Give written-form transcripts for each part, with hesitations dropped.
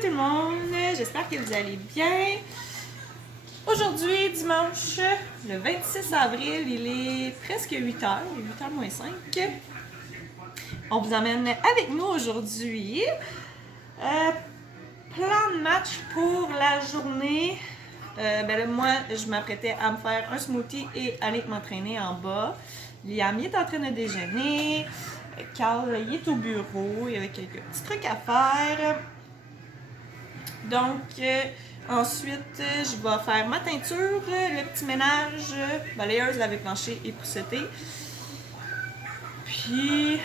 tout le monde, j'espère que vous allez bien. Aujourd'hui, dimanche, le 26 avril, il est presque 8h, 8h moins 5. On vous emmène avec nous aujourd'hui. Plan de match pour la journée. Moi, je m'apprêtais à me faire un smoothie et aller m'entraîner en bas. Liam, il est en train de déjeuner. Carl, il est au bureau. Il y avait quelques petits trucs à faire. Donc, ensuite, je vais faire ma teinture, le petit ménage, balayeuse, laver plancher et pousseter. Puis,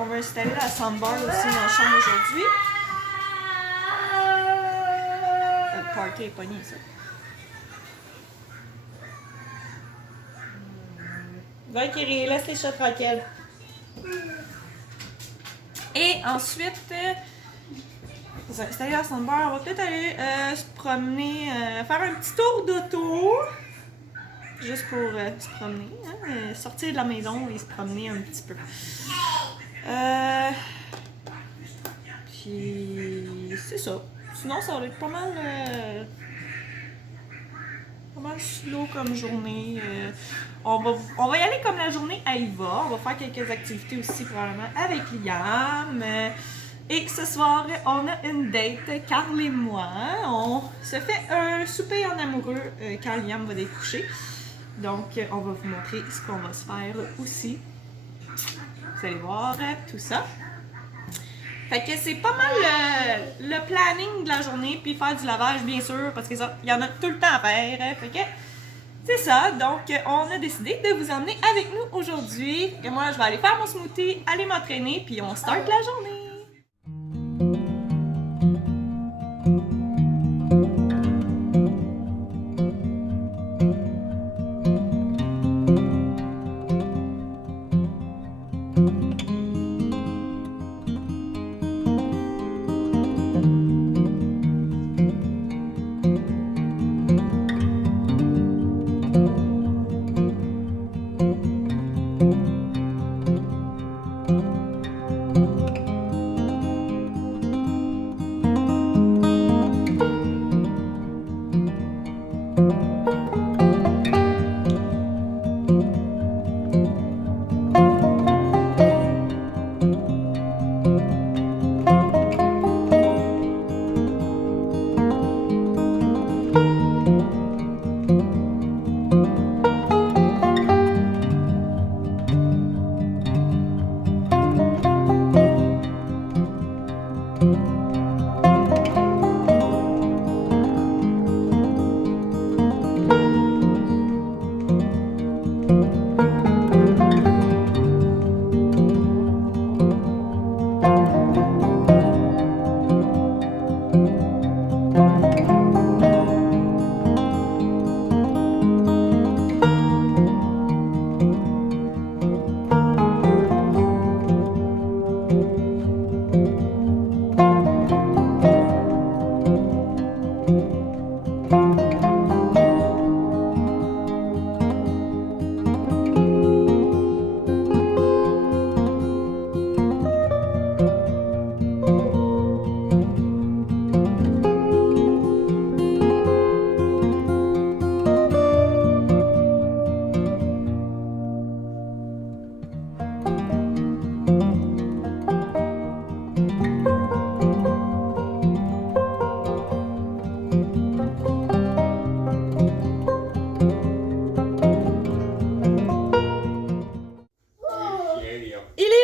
on va installer la soundbar aussi dans la chambre aujourd'hui. Le party est pogné, ça. Va, Kiri, laisse les chats tranquilles. Et ensuite, installer la soundbar, on va peut-être aller se promener, faire un petit tour d'auto. Juste pour se promener, hein, sortir de la maison et se promener un petit peu. Puis c'est ça. Sinon, ça va être pas mal slow comme journée. On va y aller comme la journée elle va. On va faire quelques activités aussi probablement avec Liam. Et ce soir, on a une date, Carl et moi. On se fait un souper en amoureux quand Liam va découcher. Donc, on va vous montrer ce qu'on va se faire aussi. Vous allez voir tout ça. Fait que c'est pas mal le planning de la journée, puis faire du lavage, bien sûr, parce qu'il y en a tout le temps à faire. Fait que c'est ça. Donc, on a décidé de vous emmener avec nous aujourd'hui. Et moi, je vais aller faire mon smoothie, aller m'entraîner, puis on start la journée.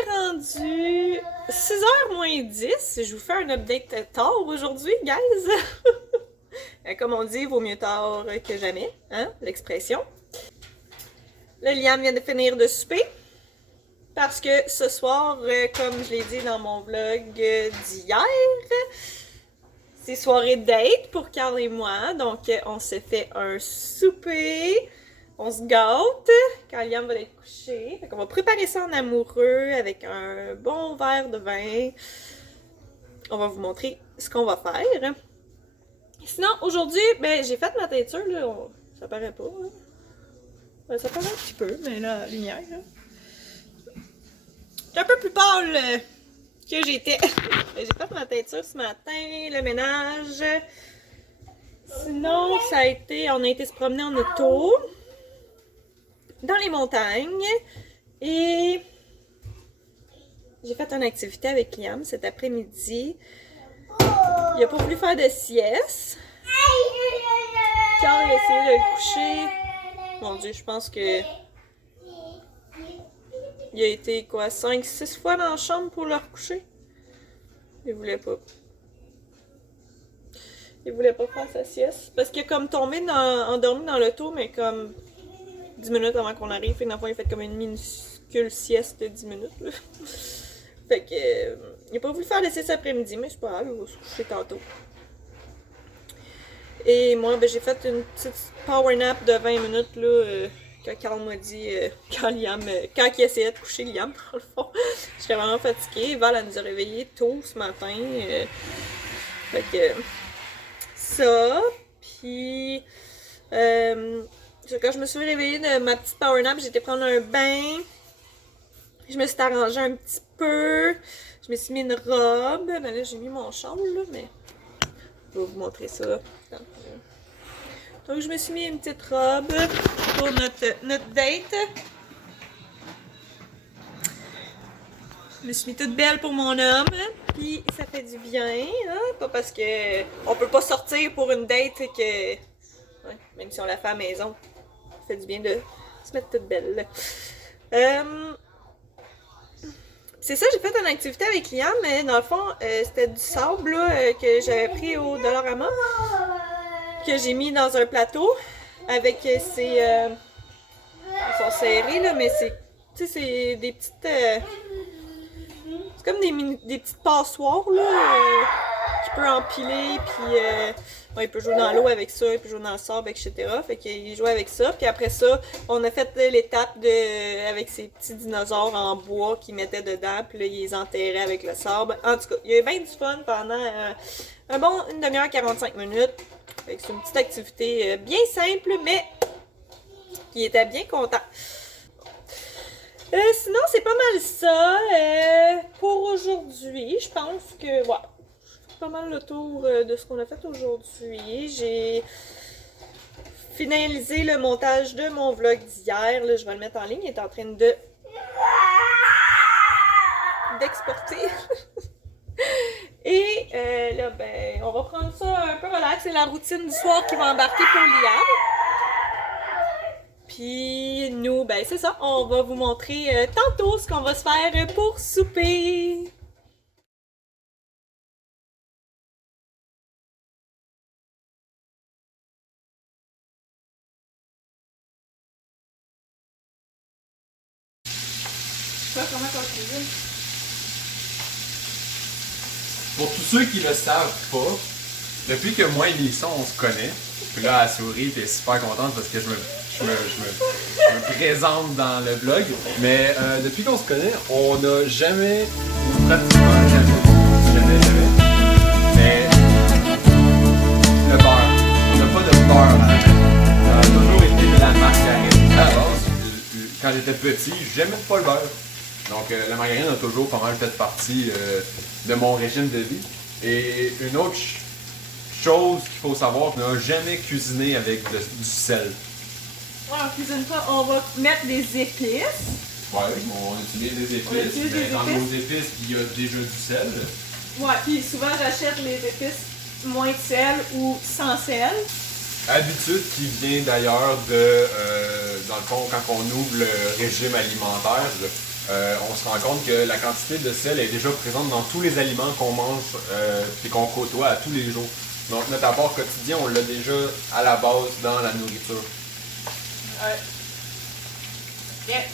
Rendu 6h moins 10, je vous fais un update tard aujourd'hui, guys. Comme on dit, vaut mieux tard que jamais, hein, l'expression. Le Liam vient de finir de souper. Parce que ce soir, comme je l'ai dit dans mon vlog d'hier, c'est soirée date pour Carl et moi. Donc, on se fait un souper. On se gâte quand Liam va être couché. Fait qu'on va préparer ça en amoureux avec un bon verre de vin. On va vous montrer ce qu'on va faire. Sinon, aujourd'hui, j'ai fait ma teinture. Là, ça paraît pas. Hein? Ça paraît un petit peu, mais là, la lumière. Là. C'est un peu plus pâle que j'étais... J'ai fait ma teinture ce matin, le ménage. Sinon, ça a été... On a été se promener en auto dans les montagnes et j'ai fait une activité avec Liam cet après-midi. Il a pas voulu faire de sieste. Quand il a essayé de le coucher, mon Dieu, je pense que il a été quoi, 5-6 fois dans la chambre pour le recoucher. Il voulait pas. Il voulait pas faire sa sieste. Parce qu'il a comme tombé endormi dans l'auto, mais comme 10 minutes avant qu'on arrive. Fait que dans le fond, il a fait comme une minuscule sieste de 10 minutes. Là. Fait que il a pas voulu faire de sieste après-midi, mais c'est pas grave, il va se coucher tantôt. Et moi, ben, j'ai fait une petite power nap de 20 minutes là, quand Carl m'a dit, quand il essayait de coucher Liam, dans le fond. J'étais vraiment fatiguée. Val, elle nous a réveillés tôt ce matin. Fait que ça, puis quand je me suis réveillée de ma petite power nap, j'ai été prendre un bain. Je me suis arrangée un petit peu. Je me suis mis une robe. Ben là, j'ai mis mon châle, là, mais je vais vous montrer ça. Donc, je me suis mis une petite robe pour notre date. Je me suis mis toute belle pour mon homme. Puis, ça fait du bien. Hein? Pas parce que on peut pas sortir pour une date que... Ouais, même si on la fait à la maison. Ça fait du bien de se mettre toute belle. C'est ça, j'ai fait une activité avec Liam, mais dans le fond, c'était du sable là, que j'avais pris au Dollarama, que j'ai mis dans un plateau avec ces... ils sont serrés, là, mais c'est... Tu sais, c'est des petites... c'est comme des petites passoires, là, qu'il peut empiler, puis... il peut jouer dans l'eau avec ça, il peut jouer dans le sable, etc. Fait qu'il jouait avec ça. Puis après ça, on a fait l'étape avec ces petits dinosaures en bois qu'ils mettaient dedans. Puis là, ils les enterraient avec le sable. En tout cas, il y a eu bien du fun pendant un bon 1 demi-heure, 45 minutes. Fait que c'est une petite activité bien simple, mais qui était bien content. Sinon, c'est pas mal ça pour aujourd'hui. Je pense que, voilà. Pas mal le tour de ce qu'on a fait aujourd'hui. J'ai finalisé le montage de mon vlog d'hier. Là, je vais le mettre en ligne. Il est en train d'exporter. Et là, ben, on va prendre ça un peu relax. C'est la routine du soir qui va embarquer pour Liam. Puis nous, ben c'est ça. On va vous montrer tantôt ce qu'on va se faire pour souper. Comment tu cuisines? Pour tous ceux qui le savent pas, depuis que moi et Lisa on se connaît, puis là elle sourit et elle est super contente parce que je me présente dans le vlog, mais depuis qu'on se connaît, on n'a jamais, ou pratiquement jamais, mais le beurre, on n'a pas de beurre à la maison. Ça a toujours été de la margarine. À la base, quand j'étais petit, j'aimais pas le beurre. Donc la margarine a toujours pas mal fait partie de mon régime de vie. Et une autre chose qu'il faut savoir, on n'a jamais cuisiné avec du sel. Ouais, on cuisine pas, on va mettre des épices. Ouais, on utilise des épices, mais dans nos épices, il y a déjà du sel. Ouais, puis souvent j'achète les épices moins de sel ou sans sel. Habitude qui vient d'ailleurs de, dans le fond, quand on ouvre le régime alimentaire, on se rend compte que la quantité de sel est déjà présente dans tous les aliments qu'on mange et qu'on côtoie à tous les jours. Donc notre apport quotidien, on l'a déjà à la base dans la nourriture. Ouais. Yeah.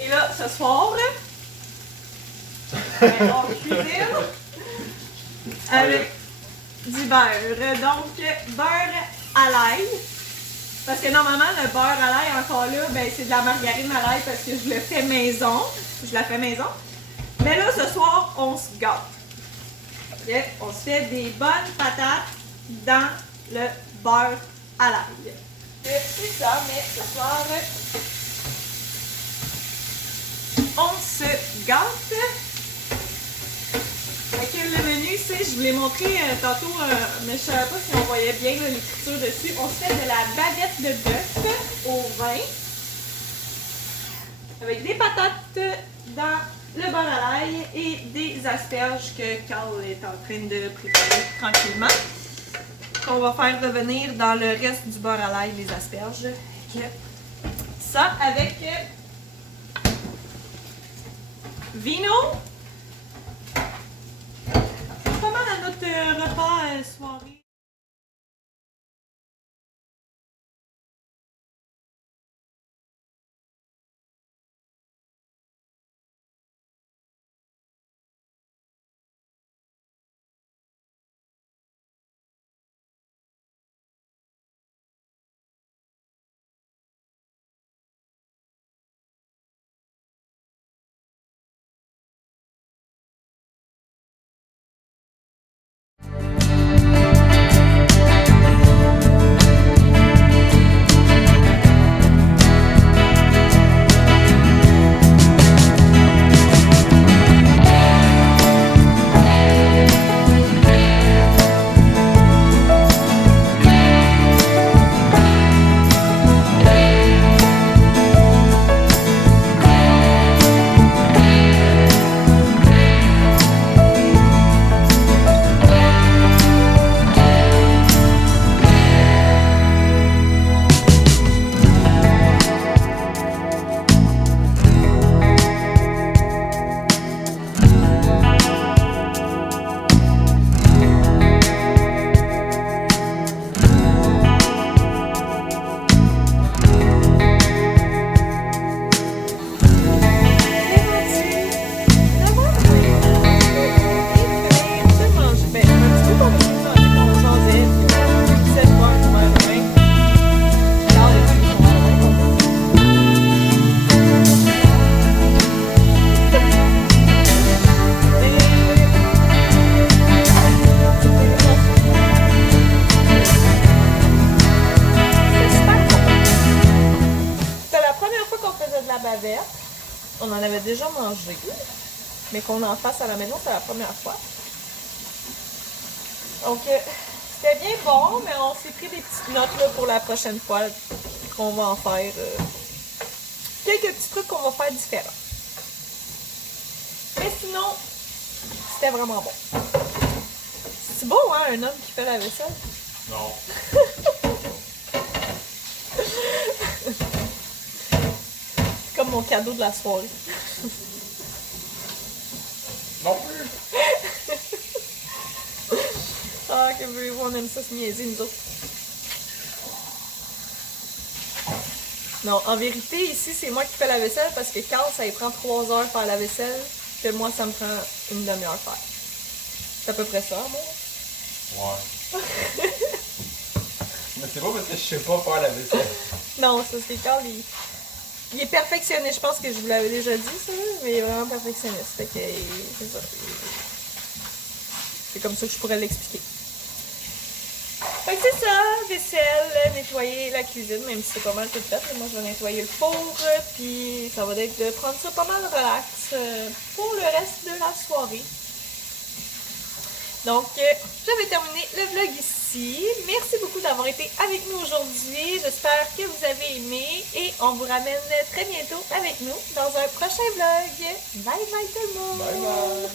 Et là, ce soir, on cuisine avec du beurre. Donc, beurre à l'ail. Parce que normalement, le beurre à l'ail, encore là, ben, c'est de la margarine à l'ail parce que je le fais maison. Je la fais maison. Mais là, ce soir, on se gâte. Okay? On se fait des bonnes patates dans le beurre à l'ail. C'est ça, mais ce soir, on se gâte. sais, je vous l'ai montré tantôt, mais je savais pas si on voyait bien là, l'écriture dessus. On se fait de la bavette de bœuf au vin avec des patates dans le beurre à l'ail et des asperges que Carl est en train de préparer tranquillement. On va faire revenir dans le reste du beurre à l'ail les asperges. Ça avec vino. C'est pas mal à notre repas soirée. On en avait déjà mangé, mais qu'on en fasse à la maison, c'est la première fois. Donc, c'était bien bon, mais on s'est pris des petites notes là, pour la prochaine fois qu'on va en faire. Quelques petits trucs qu'on va faire différents. Mais sinon, c'était vraiment bon. C'est beau, hein, un homme qui fait la vaisselle? Non. C'est comme mon cadeau de la soirée. Non plus. Ah, que voulez-vous, on aime ça se niaiser, nous autres. Non, en vérité, ici, c'est moi qui fais la vaisselle parce que Carl, ça lui prend 3 heures faire la vaisselle, que moi, ça me prend une demi-heure faire. C'est à peu près ça, moi. Ouais. Mais c'est pas parce que je sais pas faire la vaisselle. Non, ça, c'est Carl, il est perfectionniste. Je pense que je vous l'avais déjà dit, ça, mais il est vraiment perfectionniste. Fait que, c'est ça. C'est comme ça que je pourrais l'expliquer. Fait que c'est ça, vaisselle, nettoyer la cuisine, même si c'est pas mal tout fait. Moi, je vais nettoyer le four, puis ça va être de prendre ça pas mal relax pour le reste de la soirée. Donc, je vais terminer le vlog ici. Merci beaucoup d'avoir été avec nous aujourd'hui. J'espère que vous avez aimé et on vous ramène très bientôt avec nous dans un prochain vlog. Bye bye tout le monde! Bye bye!